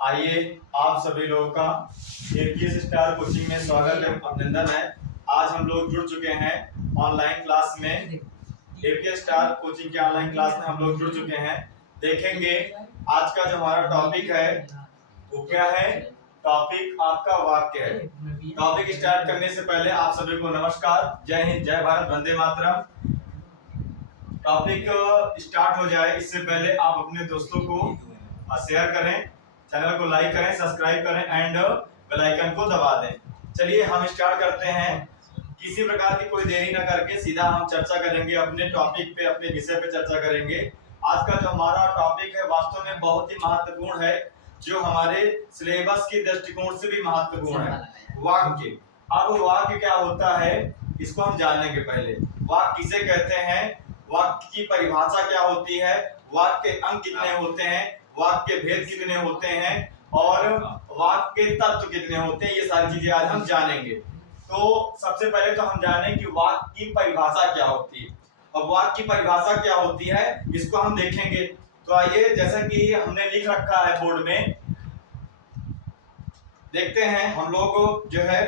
आइए आप सभी लोगों का एपीएस स्टार कोचिंग में स्वागत है, अभिनंदन है। आज हम लोग जुड़ चुके हैं ऑनलाइन क्लास में। एपीएस स्टार कोचिंग के ऑनलाइन क्लास में हम लोग जुड़ चुके हैं। देखेंगे आज का जो हमारा टॉपिक है वो क्या है। टॉपिक आपका वाक्य है। टॉपिक स्टार्ट करने से पहले आप सभी को नमस्कार, जय हिंद, जय भारत, वंदे मातरम। टॉपिक स्टार्ट हो जाए इससे पहले आप अपने दोस्तों को शेयर करें, चैनल को लाइक करें, सब्सक्राइब करें एंड बेल आइकन को दबा दें। चलिए हम स्टार्ट करते हैं। किसी प्रकार की कोई देरी न करके सीधा हम चर्चा करेंगे अपने टॉपिक पे, अपने विषय पे चर्चा करेंगे। आज का जो हमारा टॉपिक है वास्तव में बहुत ही महत्वपूर्ण है, जो हमारे सिलेबस के दृष्टिकोण से भी महत्वपूर्ण है। वाक्य। अब वाक्य क्या होता है इसको हम जानेंगे। पहले वाक्य किसे कहते हैं, वाक्य की परिभाषा क्या होती है, वाक्य के अंग कितने होते हैं, वाक्य के भेद कितने होते हैं और वाक्य के तत्व कितने होते हैं, ये सारी चीजें आज हम जानेंगे। तो सबसे पहले तो हम जानें कि वाक्य की परिभाषा क्या होती है। अब वाक्य की परिभाषा क्या होती है इसको हम देखेंगे। तो आइए, जैसा कि हमने लिख रखा है बोर्ड में, देखते हैं हम लोग को जो है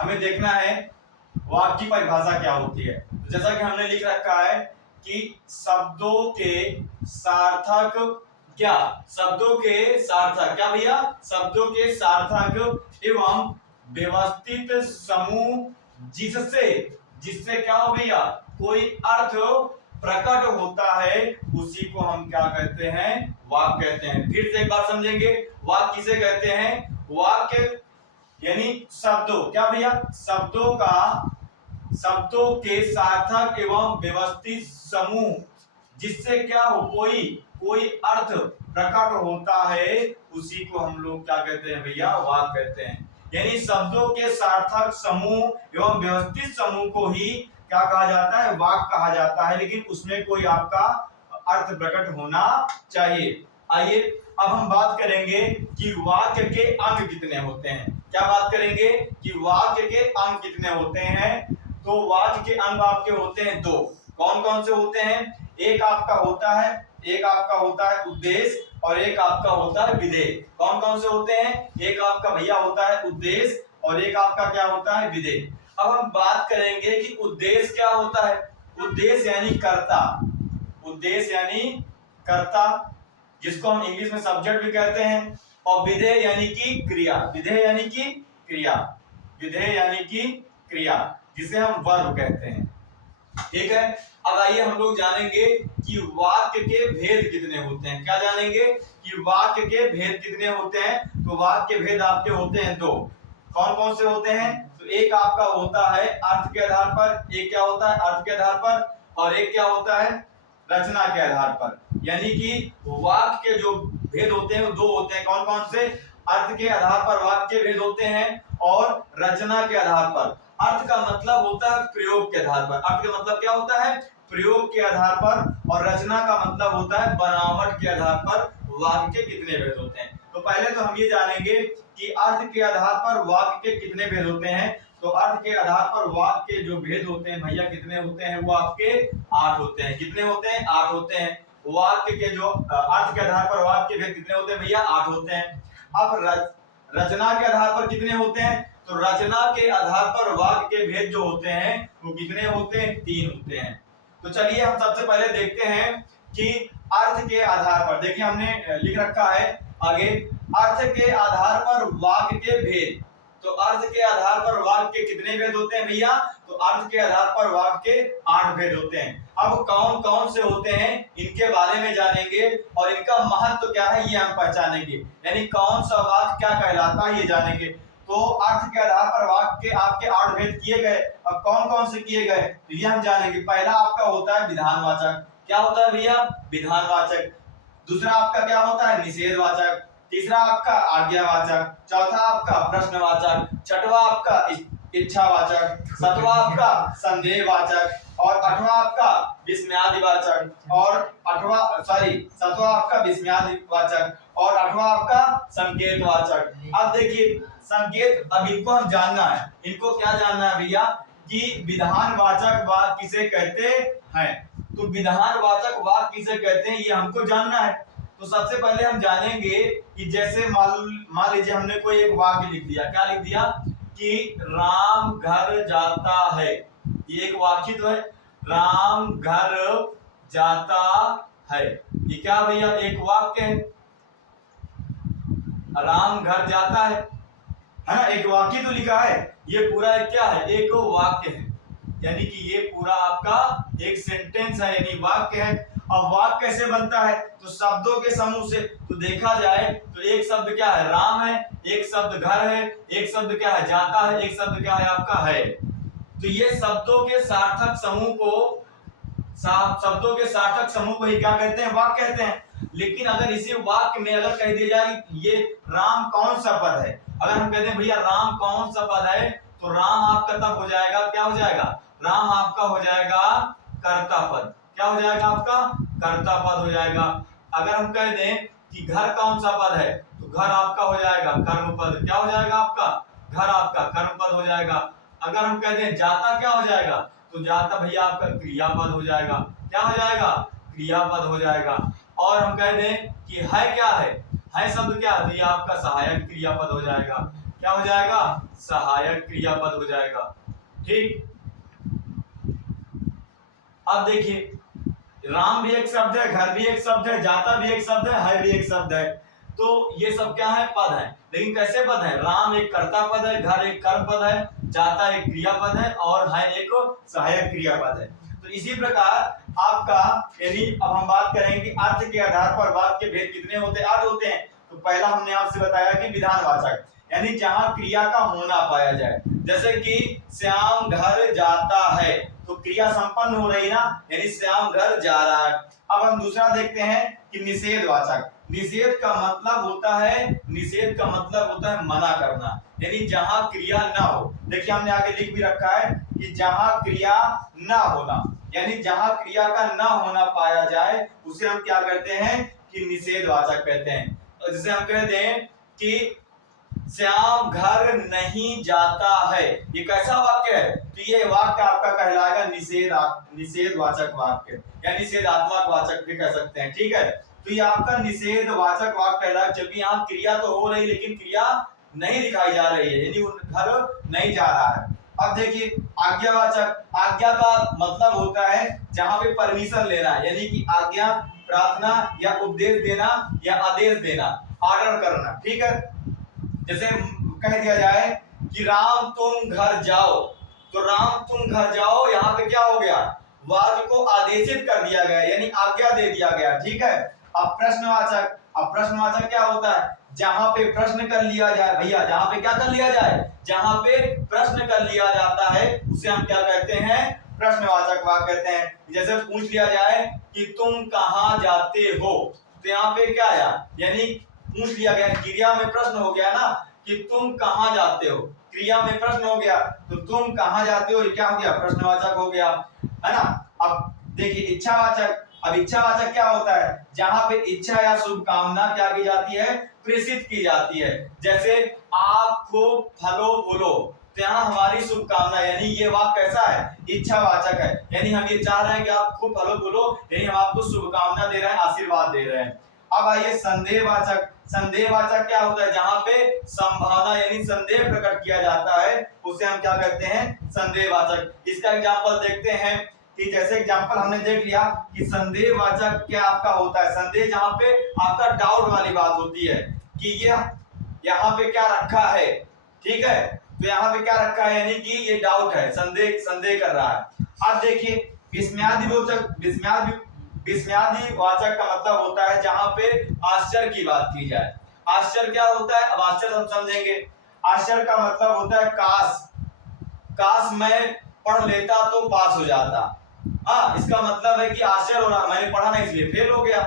हमें देखना है वाक्य की परिभाषा क्या होती है। तो जैसा कि हमने लिख रखा है कि शब्दों के सार्थक क्या, शब्दों के सार्थक क्या भैया, शब्दों के सार्थक एवं व्यवस्थित समूह जिससे क्या हो भैया, कोई अर्थ प्रकट होता है, उसी को हम क्या कहते हैं, वाक्य कहते हैं। फिर से एक बार समझेंगे, वाक्य किसे कहते हैं। वाक्य यानी शब्दों क्या भैया, शब्दों के सार्थक एवं व्यवस्थित समूह जिससे क्या हो, कोई अर्थ प्रकट होता है, उसी को हम लोग क्या कहते हैं भैया, वाक्य कहते हैं। यानी शब्दों के सार्थक समूह एवं व्यवस्थित समूह को ही क्या कहा जाता है, वाक्य कहा जाता है, लेकिन उसमें कोई आपका अर्थ प्रकट होना चाहिए। आइए अब हम बात करेंगे कि वाक्य के अंग कितने होते हैं। क्या बात करेंगे कि वाक्य के अंग कितने होते हैं। तो वाक्य के अंग आपके होते हैं दो। कौन कौन से होते हैं, एक आपका होता है उद्देश्य और एक आपका होता है विधेय। कौन कौन से होते हैं, एक आपका भैया होता है उद्देश्य और एक आपका क्या होता है, विधेय। अब हम बात करेंगे कि उद्देश्य क्या होता है। उद्देश्य यानी कर्ता, उद्देश्य यानी कर्ता, जिसको हम इंग्लिश में सब्जेक्ट भी कहते हैं। और विधेय यानी कि क्रिया, विधेय यानी कि क्रिया, विधेय यानी कि क्रिया, जिसे हम वर्ब कहते हैं। ठीक है। अब आइए हम लोग जानेंगे कि वाक्य के भेद कितने होते हैं। क्या जानेंगे कि वाक्य के भेद कितने होते हैं। तो वाक्य भेद आपके होते हैं दो। कौन कौन से होते हैं, तो एक आपका होता है अर्थ के आधार पर, एक क्या होता है अर्थ के आधार पर, और एक क्या होता है रचना के आधार पर। यानी कि वाक्य के जो भेद होते हैं वो दो होते हैं। कौन कौन से, अर्थ के आधार पर वाक्य भेद होते हैं और रचना के आधार पर। अर्थ का मतलब होता है प्रयोग के आधार पर, अर्थ का मतलब क्या होता है, प्रयोग के आधार पर, और रचना का मतलब होता है बनावट के आधार पर वाक्य के कितने भेद होते हैं। तो पहले तो हम ये जानेंगे कि अर्थ के आधार पर वाक्य के कितने भेद होते हैं। तो अर्थ के आधार पर वाक्य के जो भेद होते हैं भैया कितने होते हैं, वो आपके 8 होते हैं। कितने होते हैं, 8 होते हैं। वाक्य के जो अर्थ के आधार पर वाक्य भेद कितने होते हैं भैया, 8 होते हैं। अब रचना के आधार पर कितने होते हैं, तो रचना के आधार पर वाक्य के भेद जो होते हैं वो कितने होते हैं, 3 होते हैं। तो चलिए हम सबसे पहले देखते हैं कि अर्थ के आधार पर, देखिए हमने लिख रखा है आगे, अर्थ के आधार पर वाक्य के भेद। तो अर्थ के आधार पर वाक्य के कितने भेद होते हैं भैया, तो अर्थ के आधार पर वाक्य के 8 भेद होते हैं। अब कौन कौन से होते हैं इनके बारे में जानेंगे और इनका महत्व क्या है ये हम पहचानेंगे। यानी कौन सा वाक्य क्या कहलाता है ये जानेंगे। तो अर्थ के आधार पर वाक्य के आपके 8 भेद किए गए। अब कौन कौन से किए गए तो ये हम जानेंगे। पहला आपका होता है विधानवाचक। क्या होता है भैया, विधानवाचक। दूसरा आपका क्या होता है, निषेधवाचक। तीसरा आपका आज्ञावाचक। चौथा आपका प्रश्नवाचक। छठवां आपका इच्छावाचक। सातवां आपका संदेहवाचक। और आठवां आपका विस्मयादिवाचक। और सातवां आपका विस्मयादिवाचक और आठवां आपका संकेतवाचक। अब देखिए संकेत, अब इनको हम जानना है, इनको क्या जानना है भैया कि विधानवाचक वाक्य किसे कहते हैं। तो विधानवाचक वाक्य किसे कहते हैं ये हमको जानना है। तो सबसे पहले हम जानेंगे कि जैसे मान लीजिए हमने कोई एक वाक्य लिख दिया, क्या लिख दिया कि राम घर जाता है, ये एक वाक्य तो है, राम घर जाता है, ये क्या भैया एक वाक्य है, राम घर जाता है ना, एक वाक्य तो लिखा है, ये पूरा एक क्या है, एक वाक्य है, यानी कि ये पूरा आपका एक सेंटेंस है, यानी वाक्य है। अब वाक्य कैसे बनता है, तो शब्दों के समूह से, तो देखा जाए तो एक शब्द क्या है, राम है, एक शब्द घर है, एक शब्द क्या है, जाता है, एक शब्द क्या है आपका है। तो ये शब्दों के सार्थक समूह को ही क्या कहते हैं, वाक्य कहते हैं। लेकिन अगर इसी वाक्य में अगर कह दिया जाए ये राम कौन सा पद है, अगर हम कहते हैं भैया राम कौन सा पद है, तो राम आपका तब हो जाएगा, क्या हो जाएगा, राम आपका हो जाएगा कर्ता पद, क्या हो जाएगा आपका कर्ता पद हो जाएगा। अगर हम कह दें कि घर कौन सा पद है, तो घर आपका हो जाएगा कर्म पद, क्या हो जाएगा आपका, घर आपका कर्म पद हो जाएगा। अगर हम कह दें जाता क्या हो जाएगा, तो जाता भैया आपका क्रियापद हो जाएगा, क्या हो जाएगा, क्रियापद हो जाएगा। और हम कह दें कि है क्या है शब्द क्या है, तो ये आपका सहायक क्रियापद हो जाएगा, क्या हो जाएगा, सहायक क्रियापद हो जाएगा। ठीक, अब देखिए राम भी एक शब्द है, घर भी एक शब्द है, जाता भी एक शब्द है भी एक शब्द है, तो ये सब क्या है, पद है। लेकिन कैसे पद है, राम एक कर्ता पद है, घर एक कर्म पद है, जाता एक क्रियापद है और है एक सहायक क्रियापद है। तो इसी प्रकार आपका यदि अब हम बात करेंगे कि अर्थ के आधार पर वाक्य के भेद कितने होते हैं, अर्थ होते हैं। तो पहला हमने आपसे बताया कि विधानवाचक, यानी जहां क्रिया का होना पाया जाए, जैसे कि श्याम घर जाता है, तो क्रिया संपन्न हो रही ना, यानी श्याम घर जा रहा है। अब हम दूसरा देखते हैं कि निषेधवाचक, निषेध का मतलब होता है मना करना, यानी जहां क्रिया ना हो। देखिए हमने आगे लिख भी रखा है कि जहां क्रिया ना होना, यानी जहां क्रिया का ना होना पाया जाए उसे हम क्या कहते हैं कि निषेधवाचक कहते हैं। और जैसे हम कहते हैं कि श्याम घर नहीं जाता है, ये कैसा वाक्य है, तो ये वाक्य आपका कहलाएगा निषेधवाचक वाक्य या निषेधात्मक वाचक भी कह सकते हैं। ठीक है, तो ये आपका निषेधवाचक वाक्य कहलाएगा, जबकि यहाँ क्रिया तो हो रही लेकिन क्रिया नहीं दिखाई जा रही है, यानी घर नहीं जा रहा है। अब देखिए आज्ञावाचक, आज्ञा का मतलब होता है जहां पे परमिशन लेना, यानी कि आज्ञा, प्रार्थना या उपदेश देना या आदेश देना, ऑर्डर करना। ठीक है, जैसे कह दिया जाए कि राम तुम घर जाओ, तो राम तुम घर जाओ यहाँ पे क्या हो गया, वाक्य को आदेशित कर दिया गया, यानी आज्ञा दे दिया गया। ठीक है, अब प्रश्नवाचक, अब प्रश्नवाचक क्या होता है, जहां पे प्रश्न कर लिया जाए भैया, जहां पे क्या कर लिया जाए, जहां पे प्रश्न कर लिया जाता है उसे हम क्या कहते हैं, प्रश्नवाचक वाक्य कहते हैं। जैसे पूछ लिया जाए कि तुम कहाँ जाते हो, तो यहाँ पे क्या आया, यानी पूछ लिया गया, क्रिया में प्रश्न हो गया ना कि तुम कहाँ जाते हो, क्रिया में प्रश्न हो गया, तो तुम कहाँ जाते हो ये क्या हो गया, प्रश्नवाचक हो गया, है ना। अब देखिए इच्छावाचक, अब इच्छावाचक क्या होता है, जहां पे इच्छा या शुभकामना क्या की जाती है, प्रेषित की जाती है। जैसे आप खूब फलो बोलो, तो यहाँ हमारी शुभकामना, यानी ये वाक्य कैसा है, इच्छावाचक है, यानी हम ये चाह रहे हैं कि आप खूब फलो बोलो, यानी हम आपको शुभकामना दे रहे हैं, आशीर्वाद दे रहे हैं। अब आइए संदेहवाचक, संदेहवाचक क्या होता है, जहां पे संभावना यानी संदेह प्रकट किया जाता है उसे हम क्या कहते हैं, संदेहवाचक। इसका एग्जांपल देखते हैं कि जैसे एग्जांपल हमने देख लिया कि संदेहवाचक क्या आपका होता है, संदेह जहां पे आपका डाउट वाली बात होती है कि ये यहाँ पे क्या रखा है। ठीक है, तो यहाँ पे क्या रखा है, यानी कि ये डाउट है, संदेह कर रहा है। अब देखिए विस्मयादिवाचक का मतलब होता है जहां पे आश्चर्य की बात की जाए। आश्चर्य क्या होता है, अब आश्चर्य हम समझेंगे। आश्चर्य का मतलब होता है काश मैं पढ़ लेता तो पास हो जाता। हाँ, इसका मतलब है कि आश्चर्य हो रहा, मैंने पढ़ा नहीं इसलिए फेल हो गया।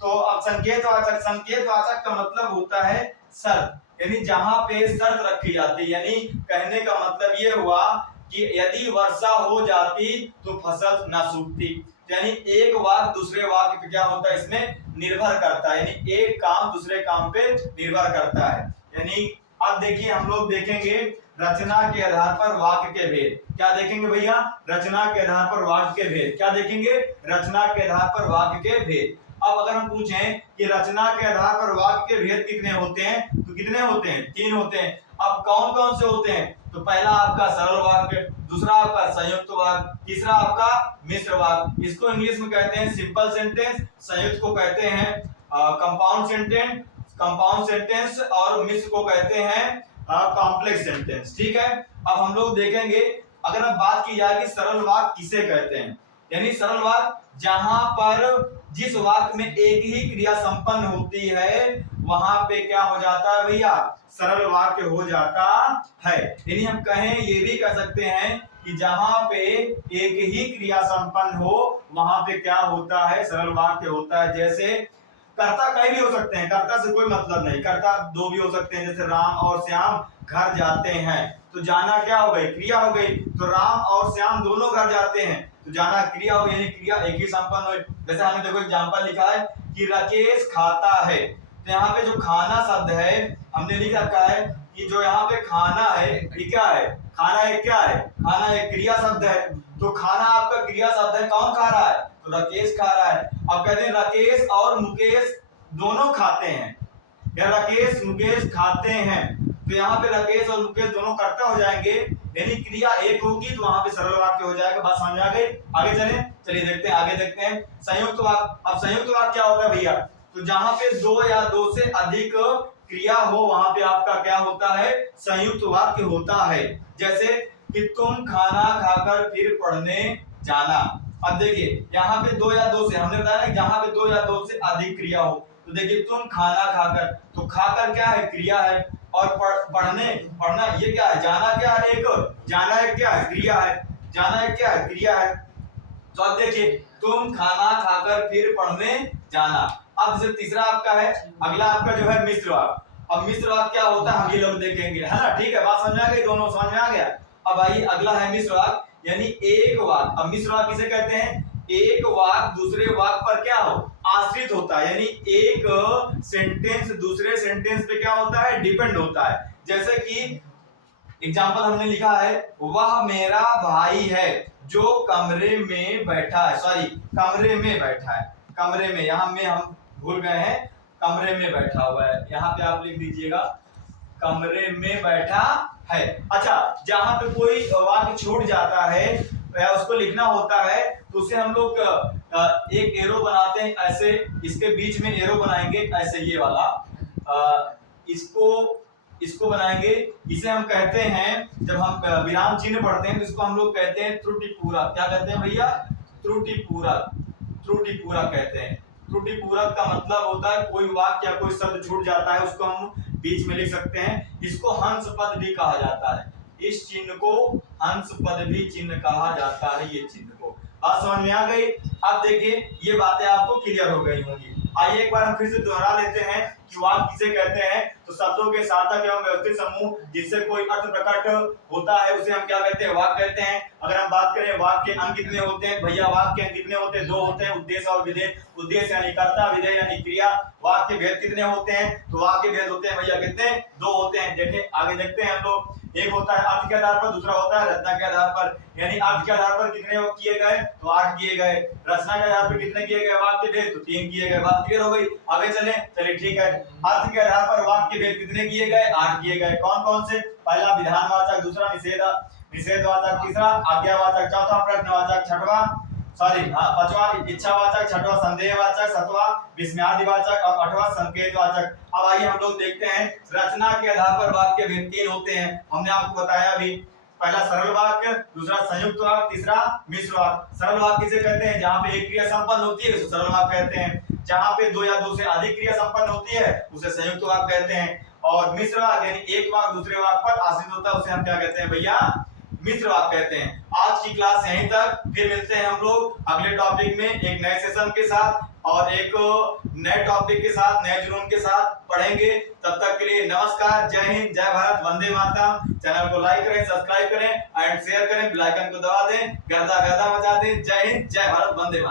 तो अब संकेतवाचक, संकेतवाचक का मतलब होता है शर्त, यानी जहां पे शर्त रखी जाती है, यानी कहने का मतलब ये हुआ कि यदि वर्षा हो जाती तो फसल न सूखती, यानी एक वाक्य दूसरे वाक्य पे क्या होता है, इसमें निर्भर करता है, यानी एक काम दूसरे काम पे निर्भर करता है। यानी अब देखिए हम लोग देखेंगे रचना के आधार पर वाक्य के भेद, क्या देखेंगे भैया, रचना के आधार पर वाक्य के भेद, क्या देखेंगे, रचना के आधार पर वाक्य के भेद। अब अगर हम पूछें कि रचना के आधार पर वाक्य के भेद कितने होते हैं, तो कितने होते हैं? 3 होते हैं। अब कौन कौन से होते हैं? तो पहला आपका सरल वाक्य, दूसरा आपका संयुक्त वाक्य, तीसरा आपका मिश्र वाक्य। इसको इंग्लिश में कहते हैं सिंपल सेंटेंस, संयुक्त को कहते हैं कंपाउंड सेंटेंस और मिश्र को कहते हैं कॉम्प्लेक्स सेंटेंस। ठीक है, अब हम लोग देखेंगे, अगर अब बात की जाए कि सरल वाक्य किसे कहते हैं, यानी सरल वाक्य जहां पर जिस वाक्य में एक ही क्रिया संपन्न होती है वहां पे क्या हो जाता है भैया? सरल वाक्य हो जाता है। यानी हम कहें, ये भी कह सकते हैं कि जहां पे एक ही क्रिया संपन्न हो वहां पे क्या होता है? सरल वाक्य होता है। जैसे कर्ता कहीं भी हो सकते हैं, कर्ता से कोई मतलब नहीं, कर्ता 2 भी हो सकते हैं। जैसे राम और श्याम घर जाते हैं, तो जाना क्या हो गई? क्रिया हो गई। तो राम और श्याम दोनों घर जाते हैं, तो जाना क्रिया हो, यानी क्रिया एक ही संपन्न हुई। जैसे हमने देखो एग्जांपल लिखा है कि राकेश खाता है, तो यहाँ पे जो खाना शब्द है हमने लिख रखा है कि जो यहाँ पे खाना है ये क्या है? खाना एक क्या है? खाना एक क्रिया शब्द है। तो खाना आपका क्रिया शब्द है, कौन खा रहा है? तो राकेश खा रहा है। अब कहते हैं राकेश और मुकेश दोनों खाते हैं, या राकेश मुकेश खाते हैं, तो यहाँ पे राकेश और मुकेश दोनों कर्ता हो जाएंगे, यानी क्रिया एक होगी, तो वहां पे सरल वाक्य हो जाएगा। बात समझ आ गई? आगे चलिए देखते हैं, आगे देखते हैं संयुक्त वाक्य। अब संयुक्त वाक्य क्या होता है भैया? तो जहां पे 2 या 2 से अधिक क्रिया हो वहां पे आपका क्या होता है? संयुक्त वाक्य होता है। जैसे कि तुम खाना खाकर फिर पढ़ने जाना। अब देखिए यहाँ पे 2 या 2 से, हमने बताया ना जहां पे 2 या 2 से अधिक क्रिया हो, तो देखिए तुम खाना खाकर, तो खाकर क्या है? क्रिया है। और पढ़ना ये क्या है? जाना क्या है? जाना है क्या है? क्रिया है। जाना है क्या है? क्रिया है। तो अब देखिए तुम खाना खाकर फिर पढ़ने जाना। अब जैसे तीसरा आपका है, अगला आपका जो है मिश्र वाक्य। अब मिश्र वाक्य क्या होता है हम ये लोग देखेंगे, है ना? ठीक है, बात समझ आ गई? दोनों समझ में आ गया? अब आइए अगला है मिश्र वाक्य, यानी एक वाक्य। अब मिश्र वाक्य किसे कहते हैं? एक वाक्य दूसरे वाक्य पर क्या हो? आश्रित होता है, यानी एक सेंटेंस दूसरे सेंटेंस पे क्या होता है? डिपेंड होता है। जैसे कि एग्जाम्पल हमने लिखा है, वह मेरा भाई है जो कमरे में बैठा है, सॉरी कमरे में बैठा है, कमरे में, यहाँ में हम भूल गए हैं, कमरे में बैठा हुआ है, यहाँ पे आप लिख दीजिएगा कमरे में बैठा है। अच्छा, जहां पे कोई वाक्य छूट जाता है या उसको लिखना होता है तो उसे हम लोग एक एरो बनाते हैं, ऐसे इसके बीच में एरो बनाएंगे, ऐसे ये वाला इसको बनाएंगे। इसे हम कहते हैं, जब हम विराम चिन्ह पढ़ते हैं तो इसको हम लोग कहते हैं त्रुटिपूरक। क्या कहते हैं भैया? त्रुटिपूरक। त्रुटिपूरक कहते हैं। त्रुटिपूरक का मतलब होता है कोई वाक्य या कोई शब्द छूट जाता है उसको हम बीच में लिख सकते हैं। इसको हंस पद भी कहा जाता है, इस चिन्ह को हंस पद भी चिन्ह कहा जाता है। ये चिन्ह को बात समझ में आ गई? अब देखिए ये बातें आपको क्लियर हो गई होंगी। आइए एक बार हम फिर से दोहरा लेते हैं कि वाक्य किसे कहते हैं। तो शब्दों के सार्थक एवं व्यवस्थित समूह जिससे कोई अर्थ प्रकट होता है उसे हम क्या कहते हैं? वाक्य कहते हैं। अगर हम बात करें वाक्य के अंग कितने होते हैं भैया? वाक्य के अंग कितने होते हैं? 2 होते हैं, उद्देश्य और विधेय। उद्देश्य यानी कर्ता, विधेय यानी क्रिया। वाक्य भेद कितने होते हैं? तो वाक्य भेद होते हैं भैया कितने? 2 होते हैं। देखिए आगे देखते हैं हम लोग। एक होता है अर्थ के आधार पर, दूसरा होता है रचना के आधार पर। यानी अर्थ के आधार पर कितने किए गए? तो 8 किए गए। रचना के आधार पर कितने किए गए? वाक्य भेद तो 3 किए गए। बात क्लियर हो गई? आगे चलिए ठीक है। अर्थ के आधार पर वाक्य भेद कितने किए गए? 8 किए गए। कौन कौन से? पहला विधानवाचक, दूसरा निषेधवाचक, तीसरा आज्ञावाचक, चौथा प्रश्नवाचक, छठवां पांचवा इच्छावाचक, छठवां संदेहवाचक, सातवां विस्मयादिवाचक और 8वां संकेतवाचक। अब आइए हम लोग देखते हैं रचना के आधार पर वाक्य भेद 3 होते हैं। हमने आपको बताया अभी, पहला सरल वाक्य, दूसरा संयुक्त वाक्य, तीसरा मिश्र वाक्य। सरल वाक्य किसे कहते हैं? जहां पे एक क्रिया संपन्न होती है उसे सरल वाक्य कहते हैं। जहां पे 2 या 2 से अधिक क्रिया संपन्न होती है उसे संयुक्त वाक्य कहते हैं। और मिश्र वाक्य यानी एक वाक्य दूसरे वाक्य पर आश्रित होता है उसे हम क्या कहते हैं भैया? मिश्र वाक्य कहते हैं। आज की क्लास यहीं तक, फिर मिलते हैं हम लोग अगले टॉपिक में एक नए सेशन के साथ और एक नए टॉपिक के साथ, नए जुनून के साथ पढ़ेंगे। तब तक के लिए नमस्कार, जय हिंद, जय भारत, वंदे मातरम। चैनल को लाइक करें, सब्सक्राइब करें एंड शेयर करें, बेल आइकन को दबा दें, गर्दा गर्दा मचा दें। जय हिंद, जय भारत, वंदे मातरम।